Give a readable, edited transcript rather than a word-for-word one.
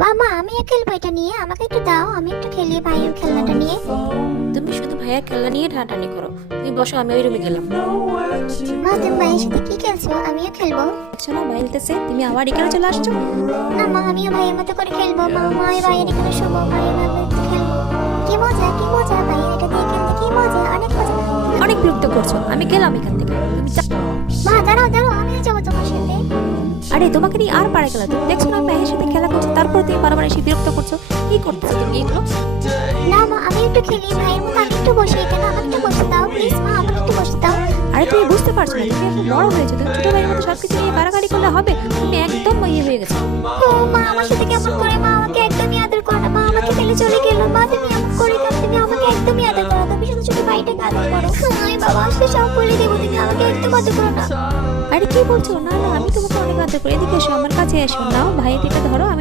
মামা আমিও খেলবো এটা নিয়ে, আমাকে একটু দাও, আমি একটু খেলি ভাইয়ের খেলনাটা নিয়ে। তুমি শুধু ভাইয়ার খেলনা নিয়ে টানাটানি করো, তুমি বসো, আমি ওই রুমে গেলাম। মা তুমি ভাইয়ের সাথে কি খেলছো? আমিও খেলবো। দেখছো না ভাই খেলতেছে, তুমি আবার এখানে চলে আসছো। না মা, আমিও ভাইয়ের মতো করে খেলবো। মা আমি ভাইয়ের এখানে শোবো, ভাইয়ের মতো খেলবো। কি মজা কি মজা, ভাইয়ের এটা দিয়ে খেলতে কি মজা, অনেক মজা। অনেক বিরক্ত করছো, আমি গেলাম এখান থেকে, তুমি মা দাঁড়াও দাঁড়াও, আমিও যাবো তোমার সাথে। আরে তোমাকে নিয়ে আর পারে গেল, তুমি দেখছো না ভাইয়ের সাথে খেলা করছো, তারপর তুমি বারবার এসে বিরক্ত করছো, কি করতেছো তুমি এগুলো? না মা, আমি একটু খেলি ভাইয়ের মতো, আমি একটু বসি এখানে, আমাকে একটু বসে দাও প্লিজ মা, আমাকে একটু বসে দাও। আরে তুমি বুঝতে পারছো না, তুমি এখন বড় হয়েছো, তুমি ছোট ভাইয়ের মতো সবকিছু নিয়ে বাড়াবাড়ি করলে হবে? তুমি একদম ইয়ে হয়ে গেছো। ও মা, আমার সাথে কেমন করে, মা আমাকে একদমই আদর করে না, মা আমাকে ফেলে চলে গেল। মা তুমি এমন করে কেন, তুমি আমাকে একদমই আদর করো না, তুমি শুধু শুধু ভাইটাকে আদর করো। আমি বাবা আসলে সব বলে দেবো, তুমি আমাকে একদম আদর করো না। আরে কি বলছো? না না, আমি তোমাকে অনেক আদর করি, এদিকে এসো, আমার কাছে এসো, নাও ভাইয়ের এটা ধরো, আমি